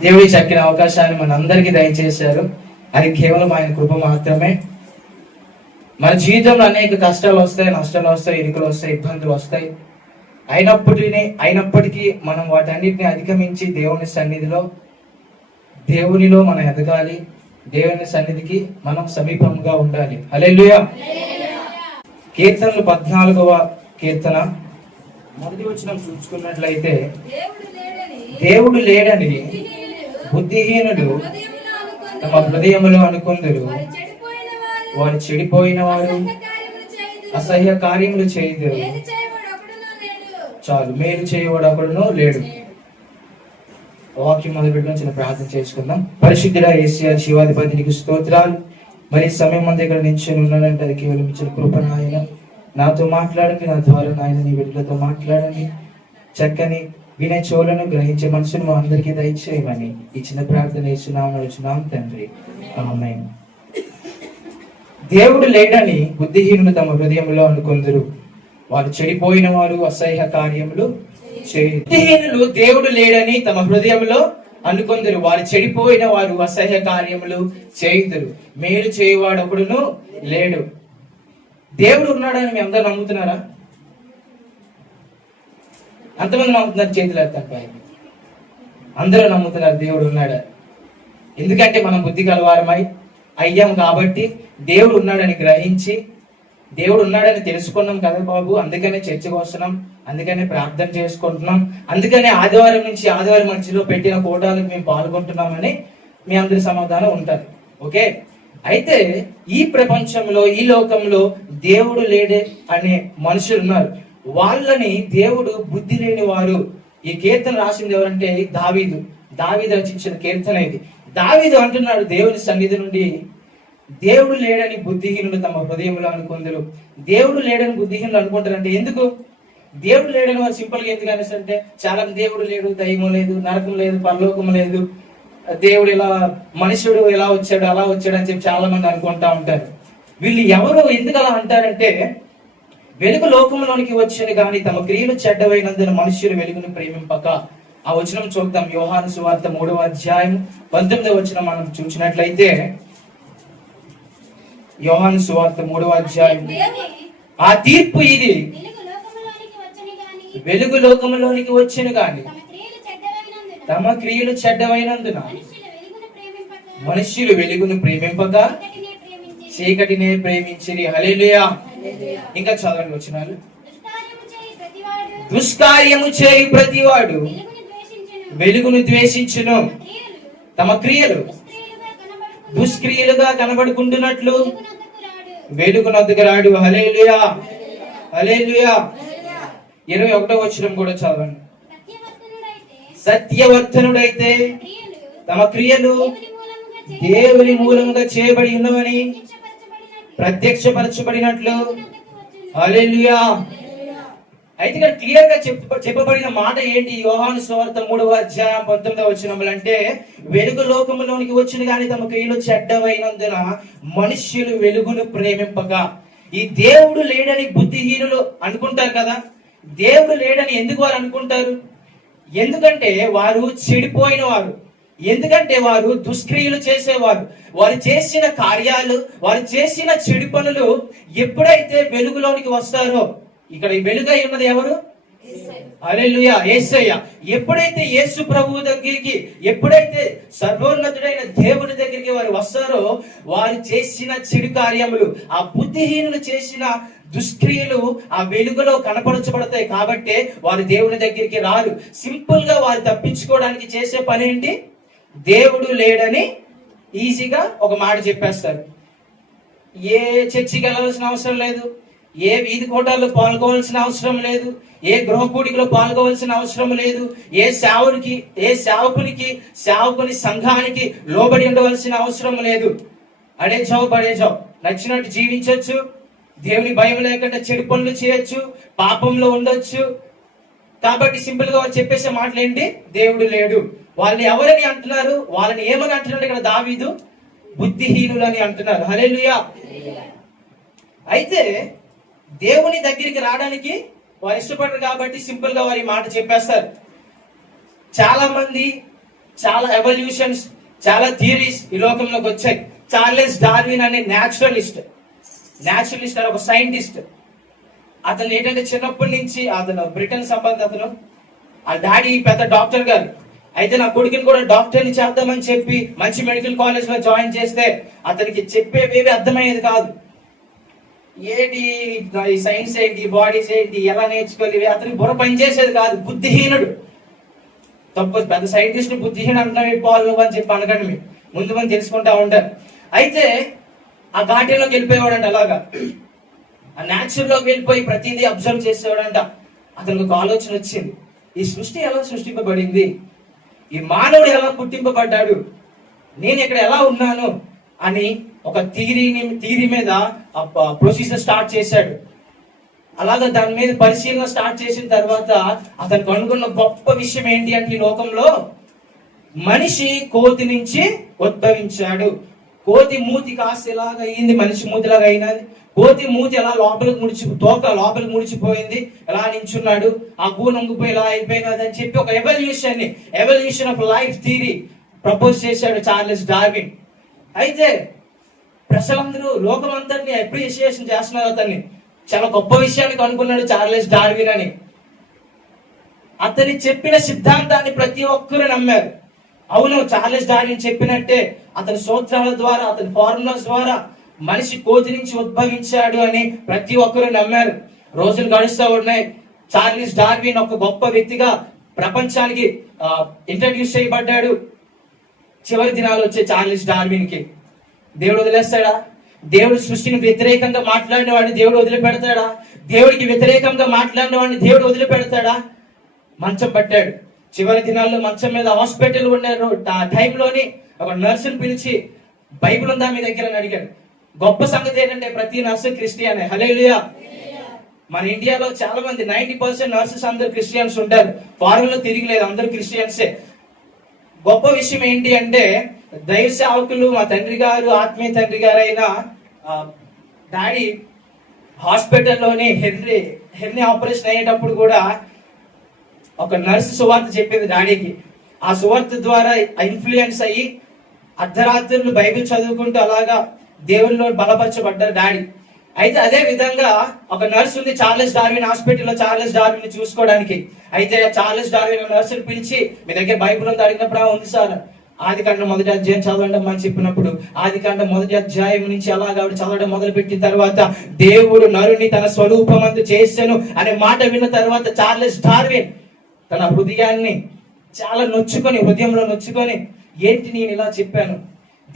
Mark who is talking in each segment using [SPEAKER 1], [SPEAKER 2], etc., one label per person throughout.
[SPEAKER 1] దేవుడి చక్కిన అవకాశాన్ని మనందరికీ దయచేశారు. అది కేవలం ఆయన కృప మాత్రమే. మన జీవితంలో అనేక కష్టాలు వస్తాయి నష్టాలు వస్తాయి ఇరుకులు వస్తాయి ఇబ్బందులు వస్తాయి. అయినప్పటికీ అయినప్పటికీ మనం వాటన్నిటిని అధిగమించి దేవుని సన్నిధిలో దేవునిలో మనం ఎదగాలి. దేవుని సన్నిధికి మనం సమీపంగా ఉండాలి. హల్లెలూయా. కీర్తనలు పద్నాలుగవ కీర్తన. మొదటి వచ్చిన చూసుకున్నట్లయితే
[SPEAKER 2] దేవుడు లేడని బుద్ధిహీనులు
[SPEAKER 1] తమ హృదయములో అనుకుందరు.
[SPEAKER 2] వారు చెడిపోయిన వారు అసహ్య కార్యములు
[SPEAKER 1] చేయదు చేయదురు. చాలు మేలు చేయవాడు ఒకడును లేడు. వాక్యం మొదలు పెట్టుకుని చిన్న ప్రార్థన చేసుకుందాం. పరిశుద్ధుడ ఏసియా శివాధిపతినికి స్తోత్రాలు. మరి సమయం మన దగ్గర నుంచి ఉన్నానంటే అది కేవలం ఇచ్చిన కృప నాయన. నాతో మాట్లాడండి నా ద్వారా నాయన నీ బిడ్డలతో మాట్లాడండి. చక్కని వినే చెవులను గ్రహించే మనసును మా అందరికీ దయచేయమని ఈ చిన్న ప్రార్థన ఇస్తున్నాం నడుచున్నాం తండ్రి. ఆమె దేవుడు లేడని బుద్ధిహీనులు తమ హృదయంలో అనుకుందరు. వారు చెడిపోయిన వారు అసహ్య కార్యములు బుద్ధిహీనులు దేవుడు లేడని తమ హృదయంలో అనుకుందరు. వారు చెడిపోయిన వారు అసహ్య కార్యములు చేయుదురు. మేలు చేయువాడు ఒకడును లేడు. దేవుడు ఉన్నాడని మీ అందరూ నమ్ముతున్నారా? అంతమంది నమ్ముతున్నారు చేతులు ఎత్తండి అందరూ నమ్ముతున్నారు దేవుడు ఉన్నాడు. ఎందుకంటే మనం బుద్ధి కలవారమై అయ్యాం కాబట్టి దేవుడు ఉన్నాడని గ్రహించి దేవుడు ఉన్నాడని తెలుసుకున్నాం కదా బాబు. అందుకనే చర్చకు వస్తున్నాం. అందుకనే ప్రార్థన చేసుకుంటున్నాం. అందుకనే ఆదివారం నుంచి ఆదివారం మధ్యలో పెట్టిన కోటాలకు మేము పాల్గొంటున్నామని మీ అందరి సమాధానం ఉంటారు ఓకే? అయితే ఈ ప్రపంచంలో ఈ లోకంలో దేవుడు లేడే అనే మనుషులు ఉన్నారు. వాళ్ళని దేవుడు బుద్ధి లేని వారు ఈ కీర్తన రాసింది ఎవరంటే దావీదు. దావీదు రచించిన కీర్తన ఇది. దావీదు అంటున్నాడు దేవుని సన్నిధి నుండి దేవుడు లేడని బుద్ధిహీనులు తమ హృదయంలో అనుకుందరు. దేవుడు లేడని బుద్ధిహీనులు అనుకుంటారంటే ఎందుకు? దేవుడు లేడని వారు సింపుల్గా ఎందుకు అనేసి అంటే చాలా దేవుడు లేడు దైవం లేదు నరకం లేదు పరలోకం లేదు. దేవుడు ఇలా మనుషుడు ఎలా వచ్చాడు అలా వచ్చాడు అని చెప్పి చాలా మంది అనుకుంటా ఉంటారు. వీళ్ళు ఎవరు ఎందుకు అలా అంటారంటే వెలుగు లోకంలోనికి వచ్చిన గాని తమ క్రియలు చెడ్డవైనందున మనుష్యులు వెలుగును ప్రేమింపక. ఆ వచనం చూద్దాం. యోహాను సువార్త మూడవ అధ్యాయం పంతొమ్మిదవ వచనం మనం చూసినట్లయితే యోహాను సువార్త మూడవ అధ్యాయం. ఆ తీర్పు ఇది.
[SPEAKER 3] వెలుగు లోకములోనికి
[SPEAKER 1] లోకంలోనికి వచ్చిన గాని
[SPEAKER 3] తమ క్రియలు చెడ్డవైనందున మనుషులు వెలుగును ప్రేమింపక
[SPEAKER 1] మనుష్యులు వెలుగును ప్రేమింపక.
[SPEAKER 3] చీకటినే ప్రేమించి
[SPEAKER 1] ప్రేమించిరి. హలేలుయా ఇంకా చదవండి వచ్చినాలు
[SPEAKER 3] దుష్కార్యము చేయి ప్రతివాడు. వెలుగును ద్వేషించును.
[SPEAKER 1] తమ క్రియలు.
[SPEAKER 3] దుష్క్రియలుగా
[SPEAKER 1] కనబడుకుంటున్నట్లు.
[SPEAKER 3] వెలుగునొద్దకు రాడు.
[SPEAKER 1] వెలుగునొద్దకు రాడు. హలేలుయా హలేలుయా ఇరవై ఒకటో వచ్చిన కూడా చదవండి.
[SPEAKER 3] క్రియలు.
[SPEAKER 1] తమ క్రియలు
[SPEAKER 3] దేవుని మూలముగా
[SPEAKER 1] చేయబడి ఉన్నవని
[SPEAKER 3] ప్రత్యక్షపరచబడినట్లు.
[SPEAKER 1] ప్రత్యక్షపరచబడినట్లు అయితే ఇక్కడ క్లియర్గా చెప్ప చెప్పబడిన మాట ఏంటి? యోహాను స్వార్థ మూడవ అధ్యాయం పంతొమ్మిదవ వచ్చిన అంటే వెలుగు లోకంలోనికి వచ్చిన కానీ తమ క్రియలు చెడ్డవైనందున మనుష్యులు వెలుగును ప్రేమింపక. ఈ దేవుడు లేడని బుద్ధిహీనులు అనుకుంటారు కదా? దేవుడు లేడని ఎందుకు వారు అనుకుంటారు? ఎందుకంటే వారు చెడిపోయిన వారు. ఎందుకంటే వారు దుష్క్రియలు చేసేవారు. వారు చేసిన కార్యాలు వారు చేసిన చెడు పనులు ఎప్పుడైతే వెలుగులోనికి వస్తారో ఇక్కడ వెలుగై ఉన్నది ఎవరు? అలెలుయ ఏసయ్య. ఎప్పుడైతే యేసు ప్రభువు దగ్గరికి ఎప్పుడైతే సర్వోన్నతుడైన దేవుని దగ్గరికి వారు వస్తారో వారు చేసిన చెడు కార్యములు ఆ బుద్ధిహీనులు చేసిన దుష్క్రియలు ఆ వెలుగులో కనపరచబడతాయి. కాబట్టి వారు దేవుని దగ్గరికి రారు. సింపుల్గా వారు తప్పించుకోవడానికి చేసే పని ఏంటి? దేవుడు లేడని ఈజీగా ఒక మాట చెప్పేస్తారు. ఏ చర్చికి వెళ్ళవలసిన అవసరం లేదు. ఏ వీధి కోటాల్లో పాల్గొవలసిన అవసరం లేదు. ఏ గృహకూడికలో పాల్గొవలసిన అవసరం లేదు. ఏ సేవకునికి ఏ సేవకునికి సేవకుని సంఘానికి లోబడి ఉండవలసిన అవసరం లేదు. అడే చావు పడే చావు. నచ్చినట్టు జీవించవచ్చు దేవుని భయం లేకుండా చెడు పనులు చేయొచ్చు. పాపంలో ఉండొచ్చు. కాబట్టి సింపుల్గా చెప్పేసే మాటలు ఏంటి దేవుడు లేడు. వాళ్ళని ఎవరని అంటున్నారు? వాళ్ళని ఏమని అంటున్నాడు ఇక్కడ దావీదు? బుద్ధిహీనులని అంటున్నారు. హల్లెలూయా. అయితే దేవుని దగ్గరికి రావడానికి వారు ఇష్టపడరు కాబట్టి సింపుల్గా వారి మాట చెప్పేస్తారు. చాలా మంది చాలా ఎవల్యూషన్స్ చాలా థియరీస్ ఈ లోకంలోకి వచ్చాయి. చార్లెస్ డార్విన్ అనే న్యాచురలిస్ట్ న్యాచురలిస్ట్ అని ఒక సైంటిస్ట్ అతను ఏంటంటే చిన్నప్పటి నుంచి అతను బ్రిటన్ సంబంధ అతను ఆ డాడీ పెద్ద డాక్టర్ గారు. అయితే నా కొడుకుని కూడా డాక్టర్ని చేద్దామని చెప్పి మంచి మెడికల్ కాలేజ్లో జాయిన్ చేస్తే అతనికి చెప్పేవేవి అర్థమయ్యేది కాదు. ఏంటి ఈ సైన్స్ ఏంటి బాడీస్ ఏంటి ఎలా నేర్చుకోవాలి అతనికి బుర్ర పనిచేసేది కాదు. బుద్ధిహీనుడు. తప్పు పెద్ద సైంటిస్ట్ బుద్ధిహీన అంటున్నావు పాలు అని చెప్పి అనకండి మీరు. ముందు మనం తెలుసుకుంటా ఉంటారు. అయితే ఆ ఘాటీలోకి వెళ్ళిపోయేవాడంట అలాగా. ఆ న్యాచురల్లోకి వెళ్ళిపోయి ప్రతిదీ అబ్జర్వ్ చేసేవాడంట. అతనికి ఒక ఆలోచన వచ్చింది. ఈ సృష్టి ఎలా సృష్టింపబడింది? ఈ మానవుడు ఎలా గుర్తింపబడ్డాడు నేను ఇక్కడ ఎలా ఉన్నాను? అని ఒక థీరీని థీరీ మీద ప్రొసీజర్ స్టార్ట్ చేశాడు. అలాగా దాని మీద పరిశీలన స్టార్ట్ చేసిన తర్వాత అతను కనుగొన్న గొప్ప విషయం ఏంటి అంటే ఈ లోకంలో మనిషి కోతి నుంచి ఉద్భవించాడు. కోతి మూతి కాస్త ఎలాగ అయింది మనిషి మూతిలాగా అయినది కోతి మూతి ఎలా లోపలికి ముడిచి తోక లోపలికి ముడిచిపోయింది? ఎలా నించున్నాడు? ఆ గూ నొంగిపోయి ఇలా అయిపోయినది అని చెప్పి ఒక ఎవల్యూషన్ని evolution of life theory propose చేశాడు చార్లెస్ డార్విన్. అయితే ప్రజలందరూ లోకమంతటిని అప్రిషియేషన్ చేస్తున్నారు అతన్ని. చాలా గొప్ప విషయాన్ని కనుక్కున్నాడు చార్లెస్ డార్విన్ అని. అతని చెప్పిన సిద్ధాంతాన్ని ప్రతి ఒక్కరు నమ్మారు. అవును చార్లెస్ డార్విన్ చెప్పినట్టే అతని సూత్రాల ద్వారా అతని ఫార్ములాస్ ద్వారా మనిషి కోతి నుంచి ఉద్భవించాడు అని ప్రతి ఒక్కరు నమ్మారు. రోజులు గడుస్తూ ఉన్నాయి. చార్లిస్ డార్విన్ ఒక గొప్ప వ్యక్తిగా ప్రపంచానికి ఇంట్రడ్యూస్ చేయబడ్డాడు. చివరి దినాలు వచ్చే చార్లిస్ డార్విన్కి దేవుడు వదిలేస్తాడా? దేవుడు సృష్టిని వ్యతిరేకంగా మాట్లాడిన వాడిని దేవుడు వదిలిపెడతాడా? దేవుడికి వ్యతిరేకంగా మాట్లాడిన వాడిని దేవుడు వదిలిపెడతాడా? మంచం పట్టాడు. చివరి దినాల్లో మంచం మీద హాస్పిటల్ ఉండే ఆ టైంలోని ఒక నర్సుని పిలిచి బైబిల్ ఉందా మీ దగ్గర అని అడిగాడు. గొప్ప సంగతి ఏంటంటే ప్రతి నర్సు క్రిస్టియన్. హలేలుయా మన ఇండియాలో చాలా మంది నైన్టీ పర్సెంట్ నర్సెస్ అందరు క్రిస్టియన్స్ ఉంటారు. ఫారెన్లో తిరిగిలేదు అందరు క్రిస్టియన్సే. గొప్ప విషయం ఏంటి అంటే దైవ సేవకులు మా తండ్రి గారు ఆత్మీయ తండ్రి గారు అయిన డాడీ హాస్పిటల్లోని హెన్రీ హెన్రీ ఆపరేషన్ అయ్యేటప్పుడు కూడా ఒక నర్సు సువార్త చెప్పింది డాడీకి. ఆ సువార్త ద్వారా ఇన్ఫ్లుయెన్స్ అయ్యి అర్ధరాత్రులు బైబిల్ చదువుకుంటూ అలాగా దేవుల్లో బలపరచబడ్డారు డాడీ. అయితే అదే విధంగా ఒక నర్స్ ఉంది చార్లెస్ డార్విన్ హాస్పిటల్లో చార్లెస్ డార్విన్ చూసుకోవడానికి. అయితే చార్లెస్ డార్విన్ నర్సుని పిలిచి మీ దగ్గర బైబిల్ ఉంది అడిగినప్పుడు ఉంది సార్. ఆది కాండ మొదటి అధ్యాయం చదవండి అని చెప్పినప్పుడు ఆది కాండ మొదటి అధ్యాయం నుంచి అలాగా ఆవిడ చదవడం మొదలు పెట్టిన తర్వాత దేవుడు నరుని తన స్వరూపమందు చేశాను అనే మాట విన్న తర్వాత చార్లెస్ డార్విన్ తన హృదయాన్ని చాలా నొచ్చుకొని హృదయంలో నొచ్చుకొని ఏంటి నేను ఇలా చెప్పాను?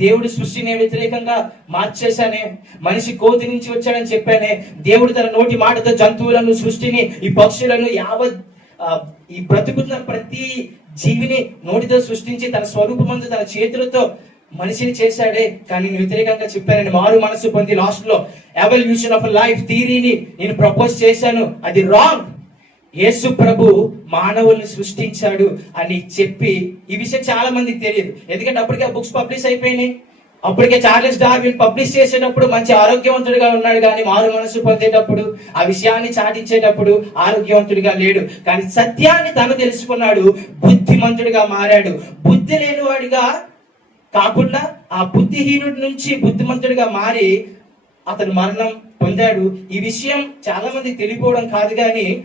[SPEAKER 1] దేవుడు సృష్టిని వ్యతిరేకంగా మార్చేశానే మనిషి కోతి నుంచి వచ్చాడని చెప్పానే దేవుడు తన నోటి మాటతో జంతువులను సృష్టిని ఈ పక్షులను యావత్ ఈ బ్రతుకుతున్న ప్రతి జీవిని నోటితో సృష్టించి తన స్వరూపమందు తన చేతులతో మనిషిని చేశాడే. కానీ నేను వ్యతిరేకంగా చెప్పానని మారు మనసు పొంది లాస్ట్లో ఎవల్యూషన్ ఆఫ్ లైఫ్ థీరీని నేను ప్రపోజ్ చేశాను. అది రాంగ్ యేసు ప్రభు మానవుల్ని సృష్టించాడు అని చెప్పి ఈ విషయం చాలా మందికి తెలియదు. ఎందుకంటే అప్పటికే బుక్స్ పబ్లిష్ అయిపోయినాయి. అప్పటికే చార్లెస్ డార్విన్ పబ్లిష్ చేసేటప్పుడు మంచి ఆరోగ్యవంతుడిగా ఉన్నాడు కానీ మారు మనసు పొందేటప్పుడు ఆ విషయాన్ని చాటించేటప్పుడు ఆరోగ్యవంతుడిగా లేడు. కానీ సత్యాన్ని తను తెలుసుకున్నాడు. బుద్ధిమంతుడిగా మారాడు. బుద్ధి లేనివాడిగా కాకుండా ఆ బుద్ధిహీనుడి నుంచి బుద్ధిమంతుడిగా మారి అతను మరణం పొందాడు. ఈ విషయం చాలా మంది తెలియపోవడం కాదు కానీ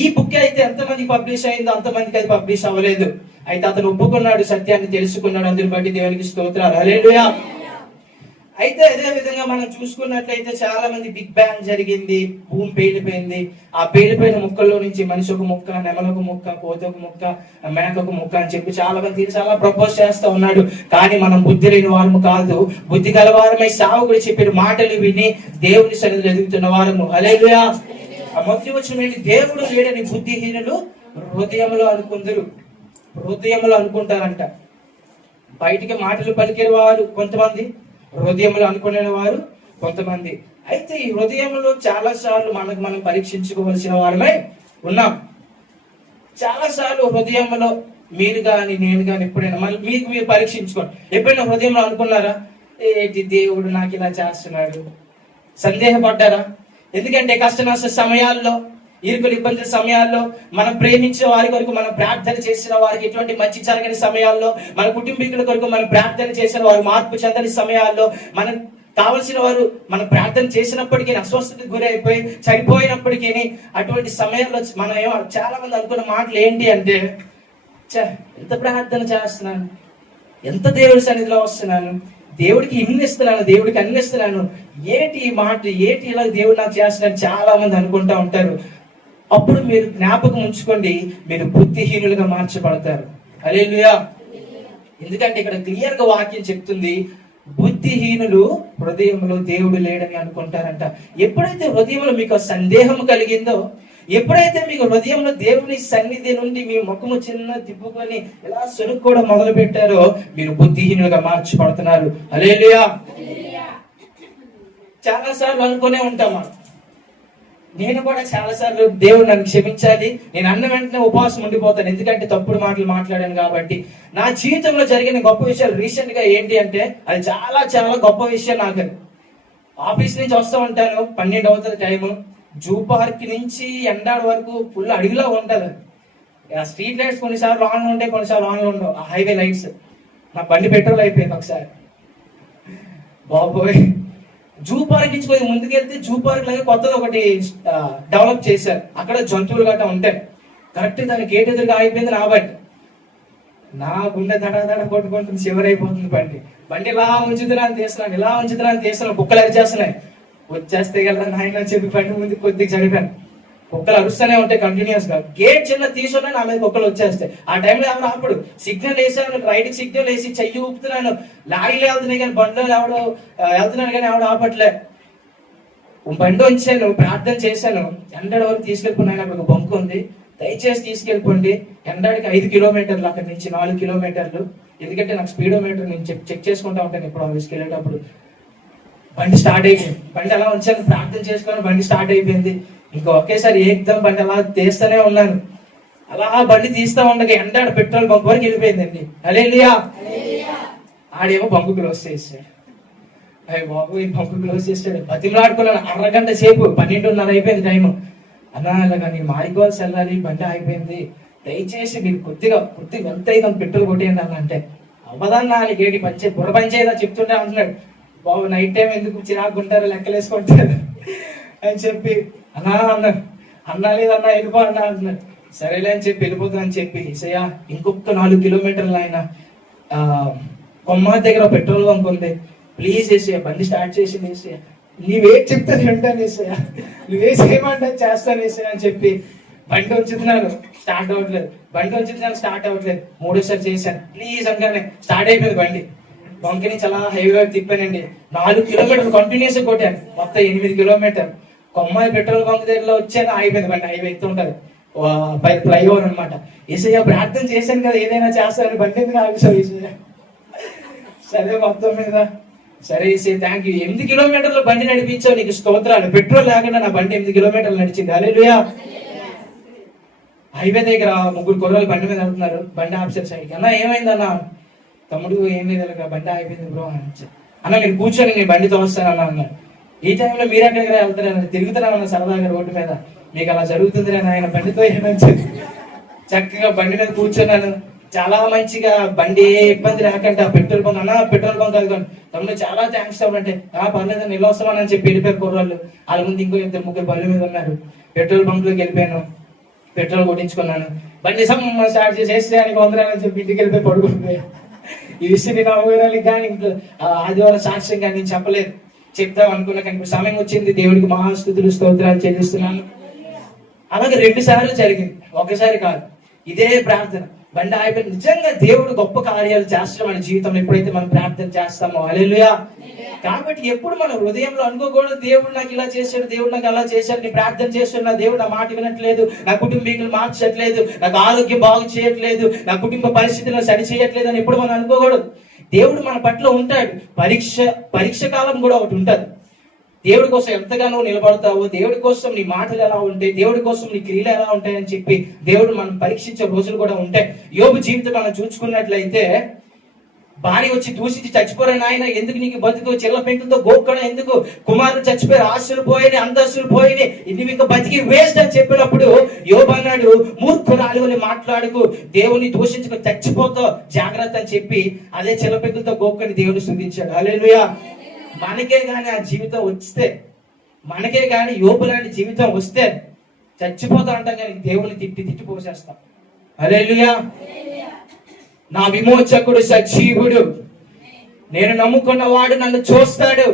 [SPEAKER 1] ఈ బుక్ అయితే ఎంతమందికి పబ్లిష్ అయిందో అంతమందికి అది పబ్లిష్ అవ్వలేదు. అయితే అతను ఒప్పుకున్నాడు సత్యాన్ని తెలుసుకున్నాడు అందుని బట్టి దేవునికి స్తోత్రాలు. హల్లెలూయా. అయితే అదే విధంగా మనం చూసుకున్నట్లయితే చాలా మంది బిగ్ బ్యాంగ్ జరిగింది భూమి పేలిపోయింది. ఆ పేలిపోయిన ముక్కల్లో నుంచి మనిషి ఒక ముక్క నెమలకు ముక్క కోతకు ముక్క మేకకు ముక్క అని చెప్పి చాలా మంది చాలా ప్రపోజ్ చేస్తా ఉన్నాడు. కానీ మనం బుద్ధి లేని వారము కాదు. బుద్ధి గలవారమై సావుకుడు చెప్పిన మాటలు విని దేవుని సన్నిధిలో ఎదుగుతున్న వారము. అలేలుయా ఆ మొదటి వచ్చిన దేవుడు లేడని బుద్ధిహీనులు హృదయంలో అనుకుందరు. హృదయంలో అనుకుంటారంట. బయటికి మాటలు పలికే వారు కొంతమంది హృదయంలో అనుకునే వారు కొంతమంది. అయితే ఈ హృదయంలో చాలా సార్లు మనకు మనం పరీక్షించుకోవలసిన వారమే ఉన్నాం. చాలా సార్లు హృదయంలో మీరు కానీ నేను కానీ ఎప్పుడైనా మళ్ళీ మీకు మీరు పరీక్షించుకోండి. ఎప్పుడైనా హృదయంలో అనుకున్నారా? ఏంటి దేవుడు నాకు ఇలా చేస్తున్నాడు? సందేహపడ్డారా? ఎందుకంటే కష్ట నష్ట సమయాల్లో ఇరుకులు ఇబ్బందుల సమయాల్లో మనం ప్రేమించే వారి కొరకు మనం ప్రార్థన చేసిన వారికి ఎటువంటి మంచి జరగని సమయాల్లో మన కుటుంబీకుల కొరకు మనం ప్రార్థన చేసిన వారు మార్పు చెందని సమయాల్లో మనం కావలసిన వారు మనం ప్రార్థన చేసినప్పటికీ అస్వస్థతకు గురి అయిపోయి చనిపోయినప్పటికీ అటువంటి సమయంలో మనం ఏమో చాలా మంది అనుకున్న మాటలు ఏంటి అంటే ఎంత ప్రార్థన చేస్తున్నాను? ఎంత దేవుడి సన్నిధిలో వస్తున్నాను? దేవుడికి ఇన్ని ఇస్తున్నాను దేవుడికి అన్ని ఇస్తున్నాను మాట ఏటి ఇలా దేవుడు నాకు చేస్తున్నాడు చాలా మంది అనుకుంటా ఉంటారు. అప్పుడు మీరు జ్ఞాపకం ఉంచుకోండి మీరు బుద్ధిహీనులుగా మార్చబడతారు. అలేలుయా ఎందుకంటే ఇక్కడ క్లియర్గా వాక్యం చెప్తుంది బుద్ధిహీనులు హృదయంలో దేవుడు లేడని అనుకుంటారంట. ఎప్పుడైతే హృదయంలో మీకు సందేహం కలిగిందో ఎప్పుడైతే మీకు హృదయంలో దేవుని సన్నిధి నుండి మీ ముఖము చిన్న తిప్పుకొని ఇలా సొనుక్కోవడం మొదలు పెట్టారో మీరు బుద్ధిహీనులుగా మార్చబడుతున్నారు. అలేలుయా చాలా సార్లు అనుకునే ఉంటామా నేను కూడా చాలా సార్లు దేవుడు నన్ను క్షమించాలి. నేను అన్న వెంటనే ఉపవాసం ఉండిపోతాను. ఎందుకంటే తప్పుడు మాటలు మాట్లాడాను కాబట్టి. నా జీవితంలో జరిగిన గొప్ప విషయాలు రీసెంట్గా ఏంటి అంటే అది చాలా చాలా గొప్ప విషయం నాకు. ఆఫీస్ నుంచి వస్తూ ఉంటాను. పన్నెండు అవుతుంది టైము. జూ పార్క్ నుంచి ఎండాడు వరకు ఫుల్ అడవిలో ఉంటుంది. ఆ స్ట్రీట్ లైట్స్ కొన్నిసార్లు ఆన్ ఉంటాయి కొన్నిసార్లు ఆన్లో ఉండవు. ఆ హైవే లైట్స్ నా బండి పెట్రోల్ అయిపోయింది ఒకసారి. బాబోయ్. జూ పార్క్ నుంచి పోయి ముందుకెళ్తే జూ పార్క్ లాగా కొత్తది ఒకటి డెవలప్ చేశారు. అక్కడ జంతువులు గట్రా ఉంటాయి. కరెక్ట్ దాని గేట్ ఎదురుగా అయిపోయింది నా బండి. నా గుండె దడ దడ కొట్టుకుంటుంది చివరైపోతుంది బండి. బండి ఇలా ఉంచుతున్నా అని తీస్తున్నాను ఇలా ఉంచుతున్నా అని తీస్తున్నాను కుక్కలు అరిచేస్తున్నాయి. వచ్చేస్తే కదా నాయన చెప్పి పని ముందు కొద్దిగా చదివాను కుక్కలు అరుస్తూనే ఉంటాయి కంటిన్యూస్గా గేట్ చిన్న తీసుకున్నా నా మీద కుక్కలు వచ్చేస్తాయి. ఆ టైంలో ఎవరు ఆపడు. సిగ్నల్ వేసాను రైట్ సిగ్నల్ వేసి చెయ్యి ఊపుతున్నాను. లారీలు వెళ్తున్నాయి కానీ బండ్లో ఎవడో వెళ్తున్నాను కానీ ఎవడు ఆపట్లే. బండి వచ్చాను ప్రార్థన చేశాను. ఎండడి వరకు తీసుకెళ్ళిపోయినా అక్కడ ఒక బంకు ఉంది. దయచేసి తీసుకెళ్ళిపోండి. ఎండడికి ఐదు కిలోమీటర్లు అక్కడి నుంచి నాలుగు కిలోమీటర్లు. ఎందుకంటే నాకు స్పీడోమీటర్ నేను చెక్ చెక్ చేసుకుంటా ఉంటాను ఎప్పుడు ఆఫీస్కి వెళ్ళేటప్పుడు. బండి స్టార్ట్ అయిపోయింది. బండి అలా ఉంచాను ప్రార్థన చేసుకొని బండి స్టార్ట్ అయిపోయింది. ఇంకా ఒకేసారి ఏకదం బండి అలా తీస్తూనే ఉన్నాను అలా బండి తీస్తా ఉండగా ఎండాడు పెట్రోల్ బంక్ వరకు వెళ్ళిపోయిందండి. అలేలియా ఆడేమో బంకు క్లోజ్ చేసాడు అయ్యి బాబు ఈ పంపు క్లోజ్ చేస్తాడు బతిమలాడుకున్నాను అరగంట సేపు పన్నెండున్నర అయిపోయింది టైం అన్నా అలాగా నేను మారికోవాల్సి వెళ్ళాలి బండి ఆగిపోయింది. దయచేసి మీరు కొద్దిగా కొద్దిగా ఎంత అయితే పెట్రోల్ కొట్టేయండి అన్న అంటే అవ్వదన్నా అని గేటి పంచే బుర్ర పంచేదా చెప్తుంటే అంటున్నాడు. బాబు నైట్ టైం ఎందుకు చిరాకుంటారు లెక్కలేసుకుంటారు అని చెప్పి అన్నా అన్నాడు అన్నా లేదన్నా వెళ్ళిపో అన్నా అంటున్నాడు సరేలే అని చెప్పి వెళ్ళిపోతా అని చెప్పి ఇసయ్యా ఇంకొక నాలుగు కిలోమీటర్లు ఆయన కొమ్మ దగ్గర పెట్రోల్ బంక్ ఉంది. ప్లీజ్ వేసేయ బండి స్టార్ట్ చేసి వేసేయ నీవేం చెప్తే వింటాను వేసేయ నువ్వే చేయమంటే చేస్తాను వేసేయ అని చెప్పి బండి ఉంచుతున్నాను స్టార్ట్ అవ్వట్లేదు. బండి ఉంచుతున్నాను స్టార్ట్ అవ్వట్లేదు. మూడోసారి చేశాను. ప్లీజ్ అనగానే స్టార్ట్ అయిపోయింది బండి. వంకని నుంచి హైవేగా హైవే తిప్పానండి. నాలుగు కిలోమీటర్లు కంటిన్యూస్ కొట్టాను. మొత్తం ఎనిమిది కిలోమీటర్ కొమ్మాయి పెట్రోల్ బంక్ దగ్గర వచ్చాను ఆగిపోయింది. బండి హైవే ఎత్తుంటది పై ఫ్లైఓవర్ అనమాట ఏసయ్య ప్రార్థన చేశాను కదా ఏదైనా చేస్తాను బండి ఎందుకు ఆగిసావు సరే మొత్తం మీద. సరే ఈసే థ్యాంక్ యూ ఎనిమిది కిలోమీటర్లు బండి నడిపించావు నీకు స్తోత్రాలు. పెట్రోల్ లేకుండా నా బండి ఎనిమిది కిలోమీటర్లు నడిచింది. అలేలుయా హైవే దగ్గర ముగ్గురు కొర్రలు బండి మీద వెళ్తున్నారు. బండి ఆఫీసర్ సైడ్కి. అన్న ఏమైంది తమ్ముడు ఏం లేదు ఇలాగ బండి అయిపోయింది బ్రో అని అన్న మీరు కూర్చొని నేను బండి తోస్తాను అన్న అన్నాడు. ఈ టైంలో మీరు ఎక్కడికి వెళ్తారని తిరుగుతున్నామన్న సరదాగా రోడ్డు మీద. మీకు అలా జరుగుతుంది అని ఆయన బండితో ఏమని చక్కగా బండి మీద కూర్చున్నాను. చాలా మంచిగా బండి ఏ ఇబ్బంది లేకుండా పెట్రోల్ బంక్ అన్న పెట్రోల్ బంక్ కలుగుతాను తమ్ముడు చాలా థ్యాంక్స్ అంటే. ఆ పర్లేదు నిల్వ వస్తామని చెప్పి వెళ్ళిపోయారు కుర్రాళ్ళు. వాళ్ళ ముందు ఇంకో ఇద్దరు ముగ్గురు బండ్ల మీద ఉన్నారు. పెట్రోల్ బంక్లోకి వెళ్ళిపోయాను. పెట్రోల్ కొట్టించుకున్నాను. బండి సమ్మ స్టార్ట్ చేసేస్తే అని వందరాలని చెప్పి ఇంటికి వెళ్ళిపోయి పడుకుంటున్నాయి ఈ విషయం నేను అవగానికి కానీ ఆ, ఆదివారం సాక్ష్యం కానీ నేను చెప్పలేదు. చెప్తాం అనుకున్నా కానీ ఇప్పుడు సమయం వచ్చింది. దేవుడికి మహాస్థుతులు స్తోత్రాలు చెల్లిస్తున్నాను. అలాగే రెండు సార్లు జరిగింది. ఒకసారి కాదు. ఇదే ప్రార్థన. బండి అయిపోయి నిజంగా దేవుడు గొప్ప కార్యాలు చేస్తాం మన జీవితంలో. ఎప్పుడైతే మనం ప్రార్థన చేస్తామో. అలెలుయా కాబట్టి ఎప్పుడు మన హృదయంలో అనుకోకూడదు దేవుడు నాకు ఇలా చేశాడు దేవుడు నాకు అలా చేశాడు నేను ప్రార్థన చేస్తున్నా దేవుడు నా మాట వినట్లేదు నా కుటుంబీకులు మార్చట్లేదు నాకు ఆరోగ్యం బాగు చేయట్లేదు నా కుటుంబ పరిస్థితులను సరి చేయట్లేదు అని ఎప్పుడు మనం అనుకోకూడదు. దేవుడు మన పట్ల ఉంటాడు. పరీక్ష పరీక్ష కాలం కూడా ఒకటి ఉంటుంది. దేవుడి కోసం ఎంతగానో నిలబడతావో దేవుడి కోసం నీ మాటలు ఎలా ఉంటాయి దేవుడి కోసం నీ క్రియలు ఎలా ఉంటాయని చెప్పి దేవుడు మనం పరీక్షించే రోజులు కూడా ఉంటాయి. యోగు జీవితం మనం చూసుకున్నట్లయితే భార్య వచ్చి దూషించి చచ్చిపోరే నాయన ఎందుకు నీకు బతుకు? చిల్ల పెంకులతో గోక్కడం ఎందుకు? కుమారుడు చచ్చిపోయారు ఆస్తులు పోయినాయి అంతస్తులు పోయినాయి ఇది మీకు బతికి వేస్ట్ అని చెప్పినప్పుడు యోబన్నాడు అన్నాడు మూర్ఖురాలి మాట్లాడుకు దేవుని దూషించుకు చచ్చిపోతావు జాగ్రత్త అని చెప్పి అదే చిల్ల పెంకులతో గోక్కని దేవుని స్థుతించాడు అలే మనకే గాని ఆ జీవితం వస్తే మనకే గాని యోబు లాంటి జీవితం వస్తే చచ్చిపోతా అంటాం కానీ దేవుని తిట్టి తిట్టి పోసేస్తాం. అలెలుయా నా విమోచకుడు సజీవుడు. నేను నమ్ముకున్న వాడు నన్ను చూస్తాడు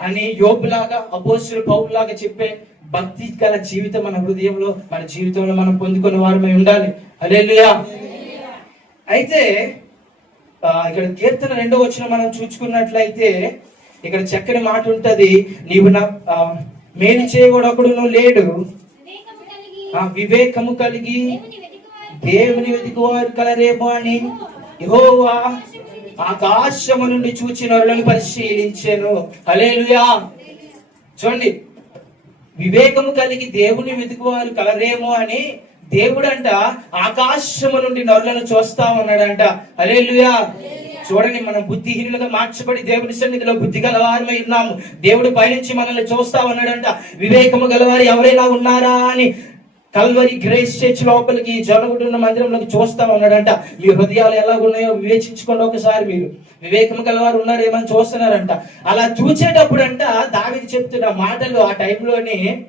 [SPEAKER 1] అని యోపులాగా అపోసులు పౌరులాగా చెప్పే భక్తి గల జీవితం మన హృదయంలో మన జీవితంలో మనం పొందుకున్న వారమై ఉండాలి. అలెలుయా అయితే ఇక్కడ కీర్తన రెండో వచ్చిన మనం చూసుకున్నట్లయితే ఇక్కడ చక్కని మాట ఉంటది. నీవు నా మేలు చేయకూడకుడు నువ్వు లేడు.
[SPEAKER 3] వివేకము కలిగి
[SPEAKER 1] ఆ వివేకము కలిగి
[SPEAKER 3] దేవుని వెతికివారు
[SPEAKER 1] వెతుకువారు కలరేమో అని యహోవా ఆకాశము నుండి చూచి నరులను పరిశీలించాను. హల్లెలూయా. చూడండి. వివేకము కలిగి దేవుని వెతుకువారు కలరేమో అని దేవుడంట ఆకాశము నుండి నరులను చూస్తా ఉన్నాడంట. హల్లెలూయా. చూడండి మనం బుద్ధిహీనులుగా మార్చబడి దేవుని సన్నిధిలో బుద్ధి గలవారమై ఉన్నాము. దేవుడు పైనుంచి మనల్ని చూస్తా ఉన్నాడంట. వివేకము గలవారు ఎవరైనా ఉన్నారా అని కల్వరి గ్రేస్ చర్చ్ లోపలికి జనగుడున్న మందిరంలోకి చూస్తా ఉన్నాడంట. మీ హృదయాలు ఎలా ఉన్నాయో వివేచించుకోండి ఒకసారి మీరు. వివేకము గలవారు ఉన్నారేమని చూస్తున్నారంట. అలా చూసేటప్పుడు అంట దావిది చెప్తున్న మాటలు ఆ టైంలోనే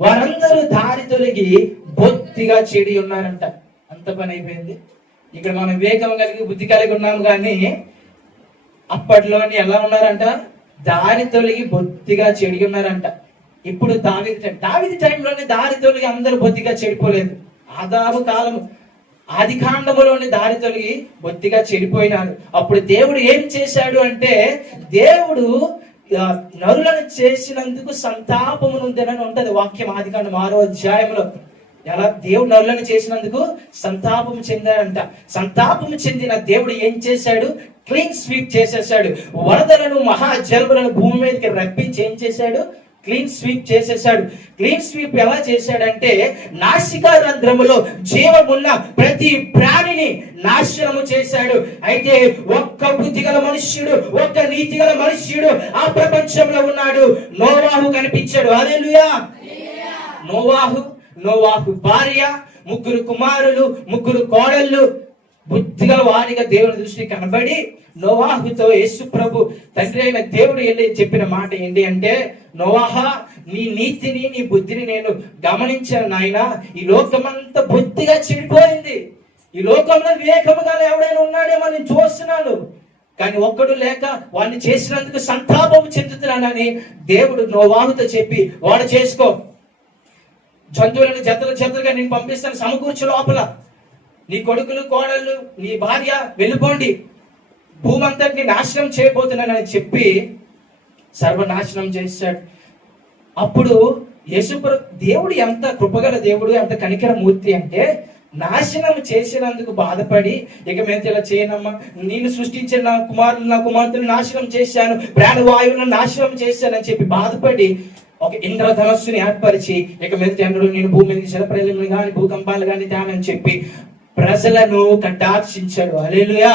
[SPEAKER 1] వారందరూ దారి తొలగి బొత్తిగా చెడి ఉన్నారంట. అంత పని అయిపోయింది. ఇక్కడ మనం వివేకం కలిగి బుద్ధి కలిగి ఉన్నాము కానీ అప్పట్లోని ఎలా ఉన్నారంట? దారి తొలగి బొత్తిగా చెడి ఉన్నారంట. ఇప్పుడు దావిది టైం దావిది టైంలోనే దారి తొలగి అందరూ బొత్తిగా చెడిపోలేదు. ఆదాము కాలము ఆది కాండములోని దారి తొలగి బొత్తిగా చెడిపోయినారు. అప్పుడు దేవుడు ఏం చేశాడు అంటే దేవుడు నరులను చేసినందుకు సంతాపము ఉందని ఉంటది వాక్యం ఆది కాండం ఆరో అధ్యాయంలో ఎలా దేవుడు నరులను చేసినందుకు సంతాపము చెందాడంట. సంతాపము చెందిన దేవుడు ఏం చేశాడు? క్లీన్ స్వీప్ చేసేసాడు వరదలను మహాజలులను భూమి మీదకి రప్పించి ఏం చేశాడు? క్లీన్ స్వీప్ చేసేసాడు క్లీన్ స్వీప్ ఎలా చేశాడంటే నాసికా రంధ్రములో జీవమున్న ప్రతి ప్రాణిని నాశనము చేశాడు. అయితే ఒక్క బుద్ధి గల మనుష్యుడు ఒక్క నీతి గల మనుష్యుడు ఆ ప్రపంచంలో ఉన్నాడు. నోవాహు కనిపించాడు. అలెలుయా నోవాహు నోవాహు భార్య ముగ్గురు కుమారులు ముగ్గురు కోడళ్ళు. బుద్ధిగా వారిగా దేవుని దృష్టి కనబడి నోవాహుతో యేసు ప్రభు తండ్రి అయిన దేవుడు వెళ్ళి చెప్పిన మాట ఏంటి అంటే నోవాహా నీ నీతిని నీ బుద్ధిని నేను గమనించాను నాయన. ఈ లోకమంతా బుద్ధిగా చెడిపోయింది. ఈ లోకంలో వివేకము గల ఎవడైనా ఉన్నాడేమో నేను చూస్తున్నాను. కానీ ఒక్కడు లేక వాడిని చేసినందుకు సంతాపము చెందుతున్నానని దేవుడు నోవాహుతో చెప్పి వాడు చేసుకో. జంతువులను జతలు జతలుగా నేను పంపిస్తాను. సమకూర్చు లోపల. నీ కొడుకులు కోడళ్ళు నీ భార్య వెళ్ళిపోండి. భూమంతటిని నాశనం చేయబోతున్నానని చెప్పి సర్వనాశనం చేశాడు. అప్పుడు యేసుప్ర దేవుడు ఎంత కృపగల దేవుడు ఎంత కనికర మూర్తి అంటే నాశనం చేసినందుకు బాధపడి ఇక మీద ఇలా చేయనమ్మా. నేను సృష్టించిన నా కుమారులు నా కుమార్తెను నాశనం చేశాను. ప్రాణవాయువులను నాశనం చేశానని చెప్పి బాధపడి ఒక ఇంద్రధనస్సుని ఏర్పరిచి ఇక మీద చంద్రుడు నేను భూమి మీద జలప్రలయములు కానీ భూకంపాలు కానీ తేనని చెప్పి ప్రజలను కటాక్షించాడు. అలేలుయా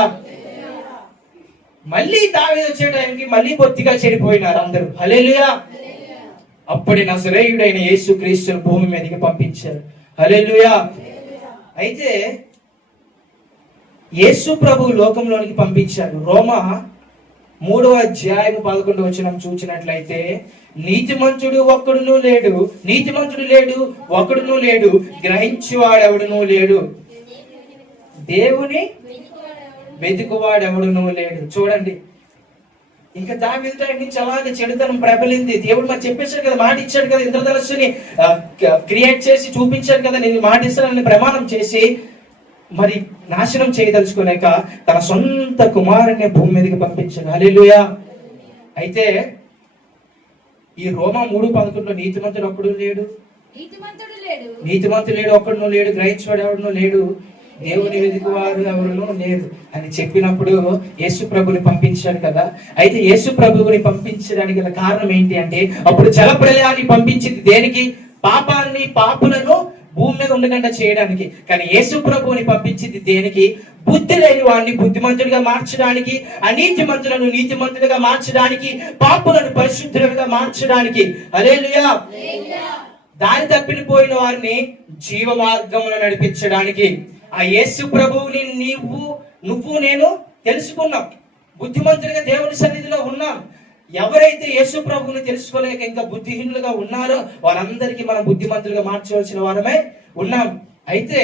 [SPEAKER 1] మళ్ళీ దావి వచ్చే టైంకి మళ్ళీ బొత్తిగా చెడిపోయినారు అందరూ. హలేలుయా అప్పుడే నజరేయుడైన యేసు క్రీస్తుని భూమి మీదకి పంపించారు. హలేలుయా అయితే యేసు ప్రభు లోకంలోనికి పంపించాడు. రోమా మూడవ అధ్యాయం పదకొండు వచ్చిన చూసినట్లయితే నీతిమంతుడు ఒక్కడును లేడు నీతిమంతుడు లేడు ఒకడును లేడు గ్రహించువాడెవడును లేడు. దేవుని వెతుకువాడెవడును లేడు. చూడండి ఇంకా దాని టైం నుంచి అలాగే చెడుతనం ప్రబలింది. దేవుడు మరి చెప్పేశాడు కదా మాట ఇచ్చాడు కదా ఇంద్రధనస్సుని క్రియేట్ చేసి చూపించాడు కదా నేను మాట ఇస్తానని ప్రమాణం చేసి మరి నాశనం చేయదలుచుకోలేక తన సొంత కుమారుని భూమి మీదకి పంపించాడు. హల్లెలూయా. అయితే ఈ రోమా మూడు పదకొండులో నీతిమంతుడు ఒక్కడు లేడు.
[SPEAKER 2] నీతిమంతుడు లేడు.
[SPEAKER 1] నీతిమంతుడు లేడు ఎవడును లేడు. దేవుని వెతుకు వారు ఎవరును లేరు అని చెప్పినప్పుడు యేసు ప్రభుని పంపించాడు కదా. అయితే యేసు ప్రభువుని పంపించడానికి గల కారణం ఏంటి అంటే అప్పుడు జల ప్రళయాన్ని పంపించింది దేనికి? పాపాన్ని పాపులను భూమి మీద ఉండకుండా చేయడానికి. కానీ యేసు ప్రభువుని పంపించింది దేనికి? బుద్ధి లేని వాడిని బుద్ధిమంతుడిగా మార్చడానికి అనీతిమంతులను నీతిమంతులుగా మార్చడానికి పాపులను పరిశుద్ధులుగా మార్చడానికి. అలేలుయా దారి తప్పిపోయిన వారిని జీవ మార్గమును నడిపించడానికి. ఆ యేసు ప్రభువుని నీవు నువ్వు నేను తెలుసుకున్నాం. బుద్ధిమంతుడిగా దేవుని సన్నిధిలో ఉన్నాం. ఎవరైతే యేసు ప్రభువుని తెలుసుకోలేక ఇంకా బుద్ధిహీనులుగా ఉన్నారో వారందరికీ మనం బుద్ధిమంతులుగా మార్చవలసిన వారమే ఉన్నాం. అయితే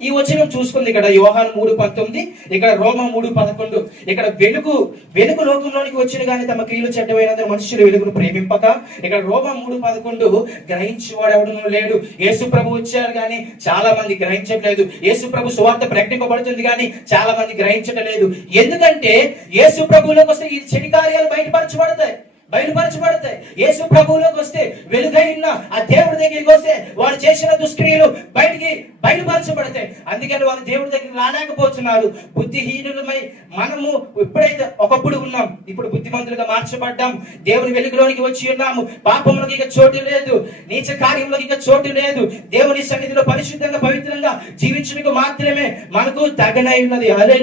[SPEAKER 1] ఈ వచనం చూసుకుంది ఇక్కడ యోహాన్ మూడు పంతొమ్మిది ఇక్కడ రోమ మూడు పదకొండు. ఇక్కడ వెలుగు వెలుగు లోకంలోనికి వచ్చిన కానీ తమ క్రియలు చెడ్డమైన మనుషులు వెలుగును ప్రేమింపక ఇక్కడ రోమ మూడు పదకొండు గ్రహించేవాడు ఎవడను లేడు. యేసు ప్రభు వచ్చారు కానీ చాలా మంది గ్రహించట్లేదు. యేసు ప్రభు సువార్త ప్రకటింపబడుతుంది కానీ చాలా మంది గ్రహించటం లేదు ఎందుకంటే యేసు ప్రభువులోకి వస్తే ఈ చెడు కార్యాలు బయటపరచబడతాయి. బయలుపరచబడతాయి. యేసు ప్రభువులోకి వస్తే వెలుగైన ఆ దేవుడి దగ్గరికి వస్తే వారు చేసిన దుష్క్రియలు బయటికి బయలుపరచబడతాయి. అందుకని వారు దేవుడి దగ్గరికి రాలేకపోతున్నారు. బుద్ధిహీనులమై మనము ఎప్పుడైతే ఒకప్పుడు ఉన్నాం. ఇప్పుడు బుద్ధిమంతులుగా మార్చబడ్డాం. దేవుని వెలుగులోనికి వచ్చి ఉన్నాము. పాపంలోకి ఇక చోటు లేదు. నీచ కార్యంలోకి ఇక చోటు లేదు. దేవుని సన్నిధిలో పరిశుద్ధంగా పవిత్రంగా జీవించడానికి మాత్రమే మనకు తగనై ఉన్నది. అదే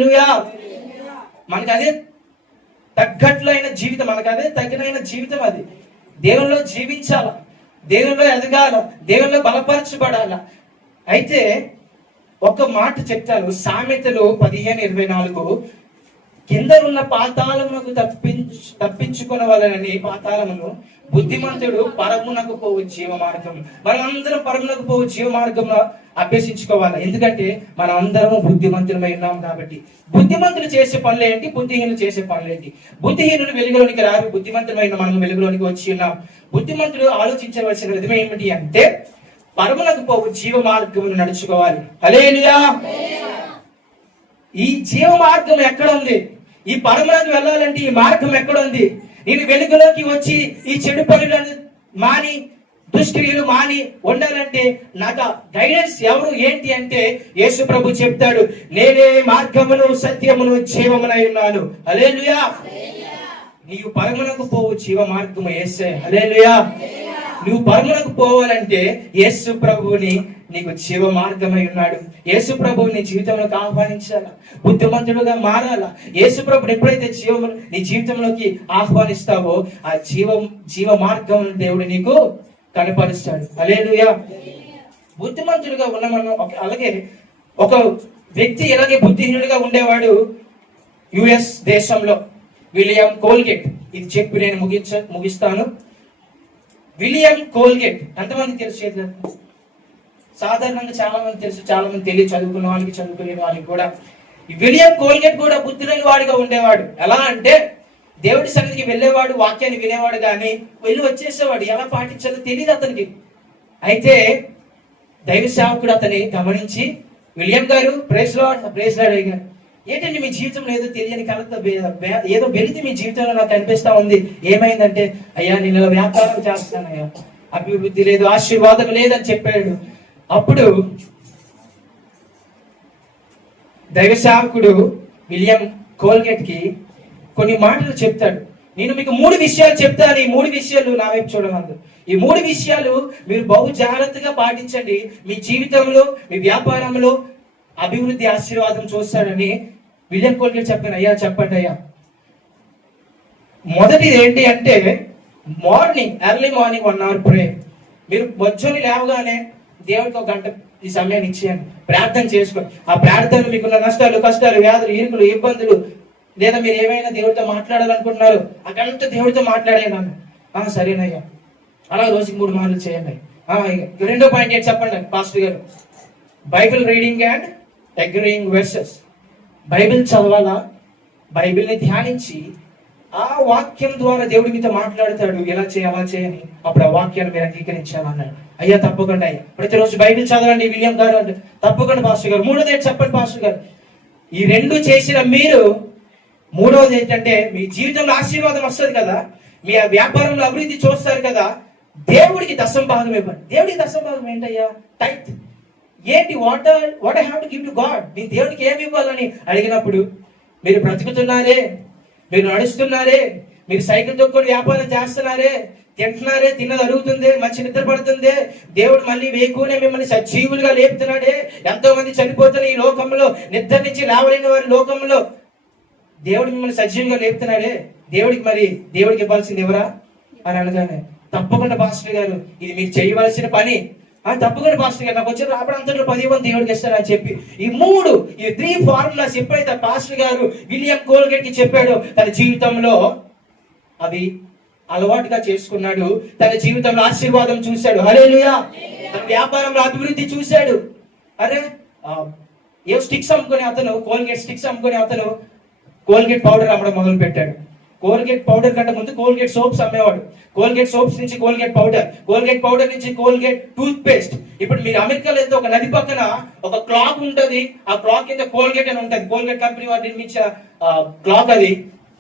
[SPEAKER 1] మనకు అదే తగ్గట్లైన జీవితం మనకు అదే తగినైన జీవితం అది. దేవుల్లో జీవించాల? దేవుల్లో ఎదగాల? దేవుల్లో బలపరచబడాల? అయితే ఒక మాట చెప్తాను. సామెతలు పదిహేను ఇరవై నాలుగు. కింద ఉన్న పాతాళమునకు తప్పించు తప్పించుకునవలనని వాళ్ళని పాతాళమును బుద్ధిమంతుడు పరమునకు పోవు జీవ మార్గం మనం అందరం పరమునకు పోవు జీవ మార్గంలో అభ్యసించుకోవాలి. ఎందుకంటే మనం అందరము బుద్ధిమంతులమై ఉన్నాం కాబట్టి. బుద్ధిమంతులు చేసే పనులు ఏంటి? బుద్ధిహీనులు చేసే పనులు ఏంటి? బుద్ధిహీనులు వెలుగులోనికి రారు. బుద్ధిమంతులమైన మనం వెలుగులోనికి వచ్చి ఉన్నాం. బుద్ధిమంతుడు ఆలోచించవలసిన విధం ఏమిటి అంటే పరమునకు పోవు జీవ మార్గమును నడుచుకోవాలి. అలేనియా ఈ జీవ మార్గం ఎక్కడ ఉంది? ఈ పరమునకు వెళ్ళాలంటే ఈ మార్గం ఎక్కడ ఉంది? నేను వెలుగులోకి వచ్చి ఈ చెడు పనులను మాని దుష్క్రియలు మాని ఉండాలంటే నాకు గైడెన్స్ ఎవరు ఏంటి అంటే యేసు ప్రభు చెప్తాడు నేనే మార్గమును సత్యమును జీవమునై ఉన్నాను. హల్లెలూయా. నీవు పరమునకు పోవు జీవ మార్గము ఏసే హల్లెలూయా. నువ్వు పరమునకు పోవాలంటే యేసు ప్రభువుని నీకు జీవ మార్గమై ఉన్నాడు. యేసు ప్రభువు నీ జీవితంలోకి ఆహ్వానించాలా? బుద్ధిమంతుడుగా మారాలా? యేసు ప్రభుని ఎప్పుడైతే జీవం నీ జీవితంలోకి ఆహ్వానిస్తావో ఆ జీవం జీవ మార్గం దేవుడు నీకు కనపరుస్తాడు. అలేలుయా బుద్ధిమంతుడుగా ఉన్న మనం అలాగే ఒక వ్యక్తి ఎలాగే బుద్ధిహీనుడిగా ఉండేవాడు? యుఎస్ దేశంలో. William Colgate. ఇది చెప్పి నేను ముగించ ముగిస్తాను. William Colgate. ఎంతమంది తెలుసు చేతులు సాధారణంగా చాలా మంది తెలుసు చాలా మంది తెలియదు. చదువుకున్న వాళ్ళకి చదువుకునే వాళ్ళకి కూడా. ఈ విలియం కోల్గేట్ కూడా బుద్ధులేని వాడిగా ఉండేవాడు. ఎలా అంటే దేవుడి సన్నిధికి వెళ్ళేవాడు వాక్యాన్ని వినేవాడు కానీ వెళ్ళి వచ్చేసేవాడు. ఎలా పాటించాలో తెలియదు అతనికి. అయితే దైవ సేవకుడు అతని గమనించి విలియం గారు ప్రేస్లో లాడ్ అయ్యారు ఏంటంటే ఏంటండి మీ జీవితంలో ఏదో తెలియని కలత ఏదో వెలితి మీ జీవితంలో నాకు కనిపిస్తా ఉంది. ఏమైందంటే అయ్యా నేను ఇలా వ్యాపారం చేస్తానయ్యా అభివృద్ధి లేదు ఆశీర్వాదం లేదని చెప్పాడు. అప్పుడు దైవ సేవకుడు విలియం కోల్గేట్కి కొన్ని మాటలు చెప్తాడు. నేను మీకు మూడు విషయాలు చెప్తాను. ఈ మూడు విషయాలు నా వైపు చూడమందు. ఈ మూడు విషయాలు మీరు బహు జాగ్రత్తగా పాటించండి. మీ జీవితంలో మీ వ్యాపారంలో అభివృద్ధి ఆశీర్వాదం చూస్తాడని విలియం కోల్గేట్ చెప్పాను అయ్యా చెప్పండి అయ్యా. మొదటిది ఏంటి అంటే morning early morning one hour pray మీరు మధ్యని లేవగానే దేవుడికి ఒక గంట ఈ సమయాన్ని ఇచ్చేయండి. ప్రార్థన చేసుకోండి. ఆ ప్రార్థన మీకున్న నష్టాలు కష్టాలు వ్యాధులు ఇరుకులు ఇబ్బందులు లేదా మీరు ఏమైనా దేవుడితో మాట్లాడాలనుకుంటున్నారు ఆ గంట దేవుడితో మాట్లాడేయండి ఆ సరేనయ్యా. అలా రోజుకి మూడు మార్లు చేయండి. రెండో పాయింట్ ఏంటి చెప్పండి పాస్టర్ గారు? Bible reading and agreeing verses Bible చదవాలా? బైబిల్ని ధ్యానించి ఆ వాక్యం ద్వారా దేవుడి మీతో మాట్లాడతాడు. ఎలా చేయ అలా చేయని? అప్పుడు ఆ వాక్యాన్ని మీరు అంగీకరించామన్నాడు అయ్యా తప్పకుండా అయ్యా. ప్రతిరోజు బైబిల్ చదవండి విలియం గారు అంటే. తప్పకుండా పాస్టర్ గారు. మూడోది చెప్పండి పాస్టర్ గారు. ఈ రెండు చేసిన మీరు మూడవది ఏంటంటే మీ జీవితంలో ఆశీర్వాదం వస్తుంది కదా? మీ ఆ వ్యాపారంలో అభివృద్ధి చూస్తారు కదా? దేవుడికి దశం భాగం ఇవ్వండి. దేవుడికి దశం భాగం ఏంటయ్యా? టైత్ ఏంటి? What what I have to give to God నీ దేవుడికి ఏమి ఇవ్వాలని అడిగినప్పుడు మీరు బ్రతుకుతున్నారే? మీరు నడుస్తున్నారే? మీరు సైకిల్ తొక్కుని వ్యాపారం చేస్తున్నారే? తింటున్నారే? తిన్నది అరుగుతుంది? మంచి నిద్ర పడుతుంది? దేవుడు మళ్ళీ వేకునే మిమ్మల్ని సజీవులుగా లేపుతున్నాడే? ఎంతో మంది చనిపోతున్న ఈ లోకంలో నిద్ర నుంచి లేవలేని వారి లోకంలో దేవుడు మిమ్మల్ని సజీవంగా లేపుతున్నాడే? దేవుడికి మరి దేవుడికి ఇవ్వాల్సింది ఎవరా? అని అనగానే తప్పకుండా పాస్టర్ గారు ఇది మీరు చేయవలసిన పని. ఆ తప్పకుండా పాస్టర్ గారు నాకు వచ్చిన రాబడంతలో పది మంది దేవుడికి ఇస్తారని చెప్పి. ఈ మూడు ఈ త్రీ ఫార్ములాస్ ఎప్పుడైతే పాస్టర్ గారు విలియం కోల్గేట్కి చెప్పాడో తన జీవితంలో అవి అలవాటుగా చేసుకున్నాడు. తన జీవితంలో ఆశీర్వాదం చూశాడు. హల్లెలూయా! తన వ్యాపారంలో అభివృద్ధి చూశాడు. అరే ఏ స్టిక్స్ అమ్ముకునే అతను కోల్గేట్ స్టిక్స్ అమ్ముకునే అతను కోల్గేట్ పౌడర్ అమ్మడం మొదలు పెట్టాడు కోల్గేట్ పౌడర్ కంటే ముందు కోల్గేట్ సోప్స్ అమ్మేవాడు. కోల్గేట్ సోప్స్ నుంచి కోల్గేట్ పౌడర్. కోల్గేట్ పౌడర్ నుంచి కోల్గేట్ టూత్ పేస్ట్ ఇప్పుడు మీరు అమెరికాలో వెళ్తే ఒక నది పక్కన ఒక క్లాక్ ఉంటుంది. ఆ క్లాక్ కింద కోల్గేట్ అని ఉంటుంది. కోల్గేట్ కంపెనీ వారు నిర్మించిన క్లాక్ అది.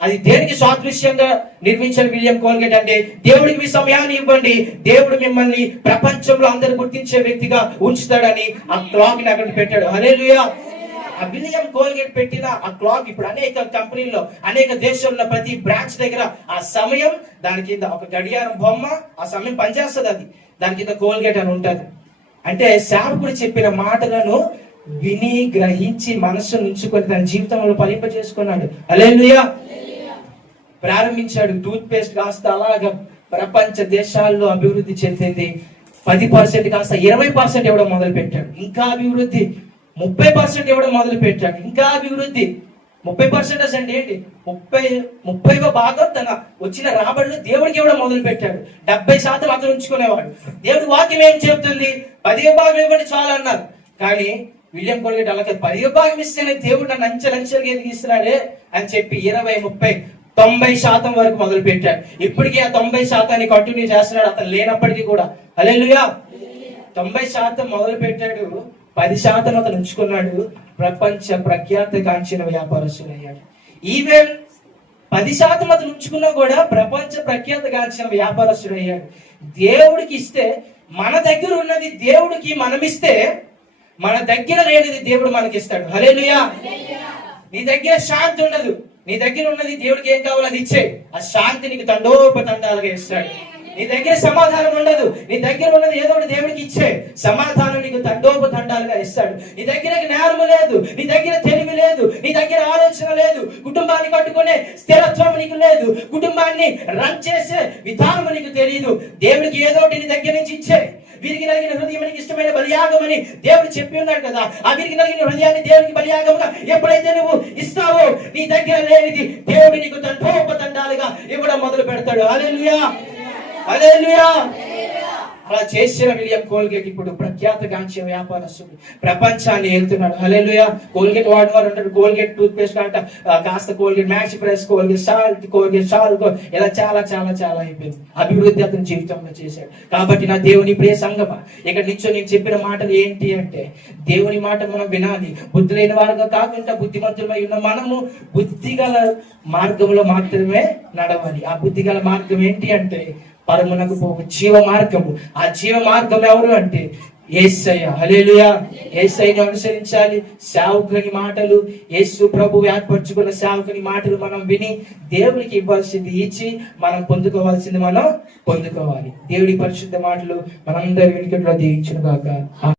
[SPEAKER 1] అది దేనికి సాదృశ్యంగా నిర్మించిన విలియం కోల్గేట్ అంటే దేవుడికి మీ సమయాన్ని ఇవ్వండి. దేవుడు మిమ్మల్ని ప్రపంచంలో అందరు గుర్తించే వ్యక్తిగా ఉంచుతాడని ఆ క్లాక్ని అక్కడ పెట్టాడు. హల్లెలూయా! ఆ విలియం కోల్గేట్ పెట్టిన ఆ క్లాక్ ఇప్పుడు అనేక కంపెనీల్లో అనేక దేశాల్లో ప్రతి బ్రాంచ్ దగ్గర ఆ సమయం దాని కింద ఒక గడియారం బొమ్మ ఆ సమయం పనిచేస్తుంది అది. దాని కింద కోల్గేట్ అని ఉంటుంది. అంటే సేవకుడు చెప్పిన మాటలను విని గ్రహించి మనస్సు నుంచుకొని తన జీవితంలో ఫలింప చేసుకున్నాడు అలేలుయా ప్రారంభించాడు టూత్ పేస్ట్ కాస్త అలాగా ప్రపంచ దేశాల్లో అభివృద్ధి చెందింది. పది పర్సెంట్ కాస్త ఇరవై పర్సెంట్ ఇవ్వడం మొదలు పెట్టాడు ఇంకా అభివృద్ధి ముప్పై పర్సెంట్ ఇవ్వడం మొదలు పెట్టాడు ఇంకా అభివృద్ధి. ముప్పై పర్సెంట్ అంటే ఏంటి? ముప్పై ముప్పైవ భాగం తన వచ్చిన రాబడులు దేవుడికి ఇవ్వడం మొదలు పెట్టాడు డెబ్బై శాతం అతను ఉంచుకునేవాడు. దేవుడి వాక్యం ఏం చెప్తుంది? పదివ భాగం ఇవ్వండి చాలా అన్నారు కానీ విలియం కొలగేట్ అలాగే పదివ భాగం ఇస్తేనే దేవుడు నన్ను అంచెలంచెలుగా ఎదిగిస్తున్నాడే అని చెప్పి ఇరవై ముప్పై తొంభై శాతం వరకు మొదలు పెట్టాడు ఇప్పటికీ ఆ తొంభై శాతాన్ని కంటిన్యూ చేస్తున్నాడు. అతను లేనప్పటికీ కూడా. అలే తొంభై శాతం మొదలు పెట్టాడు పది శాతం అతను ఉంచుకున్నాడు. ప్రపంచ ప్రఖ్యాత కాంచిన వ్యాపారస్తుడు అయ్యాడు. ఈవెన్ పది శాతం అతను ఉంచుకున్నా కూడా ప్రపంచ ప్రఖ్యాత కాంచిన వ్యాపారస్తుడయ్యాడు దేవుడికి ఇస్తే మన దగ్గర ఉన్నది దేవుడికి మనమిస్తే మన దగ్గర లేనిది దేవుడు మనకిస్తాడు. హలేలుయా నీ దగ్గర శాంతి ఉండదు. నీ దగ్గర ఉన్నది దేవుడికి ఏం కావాలో అది ఇచ్చే. ఆ శాంతి నీకు తండోపతండాలుగా ఇస్తాడు. నీ దగ్గర సమాధానం ఉండదు. నీ దగ్గర ఉన్నది ఏదో ఒకటి దేవుడికి ఇచ్చే. సమాధానం నీకు తండోపతండాలుగా ఇస్తాడు. నీ దగ్గర జ్ఞానం లేదు. నీ దగ్గర తెలివి లేదు. నీ దగ్గర ఆలోచన లేదు. కుటుంబాన్ని కట్టుకునే స్థిరత్వం నీకు లేదు. కుటుంబాన్ని రన్ చేసే విధానం నీకు తెలియదు దేవుడికి ఏదో ఒకటి నీ దగ్గర నుంచి ఇచ్చే. వీరికి నలిగిన హృదయం ఇష్టమైన బలియాగం అని దేవుడు చెప్పి ఉన్నాడు కదా. ఆ వీరికి నలిగిన హృదయాన్ని దేవునికి బలియాగముగా ఎప్పుడైతే నువ్వు ఇస్తావో నీ దగ్గర లేనిది దేవుడు నీకు తండోపతండాలుగా ఇవ్వడం మొదలు పెడతాడు. అలెలుయా అలెలుయా అలా చేసిన విలియం కోల్గేట్ ఇప్పుడు ప్రఖ్యాతగాంచిన వ్యాపారస్తుడు. ప్రపంచాన్ని వెళ్తున్నాడు హలేలుయ కోల్గేట్ వాడేవారు అంటారు కోల్గేట్ టూత్ పేస్ట్ అంట కాస్త Colgate max fresh Colgate salt Colgate salt ఇలా చాలా చాలా చాలా అయిపోయింది. అభివృద్ధి అతని జీవితంలో చేశాడు. కాబట్టి నా దేవుని ప్రియ సంగమ ఇక్కడ నుంచో నేను చెప్పిన మాటలు ఏంటి అంటే దేవుని మాట మనం వినాలి. బుద్ధి లేని వారుగా కాకుండా బుద్ధిమంతులమై ఉన్న మనము బుద్ధి గల మార్గంలో మాత్రమే నడవాలి. ఆ బుద్ధిగల మార్గం ఏంటి అంటే పరమునకు పోవు. జీవ మార్గము ఆ జీవ మార్గం ఎవరు అంటే? ఏసయ్య. హలేలుయా ఏసైని అనుసరించాలి. సేవకుని మాటలు. యేసు ప్రభు ఏర్పరచుకున్న సేవకుని మాటలు మనం విని దేవునికి ఇవ్వాల్సింది ఇచ్చి మనం పొందుకోవాల్సింది మనం పొందుకోవాలి. దేవుడి పరిశుద్ధ మాటలు మనందరి వెనుకట్లో దీవించును కాక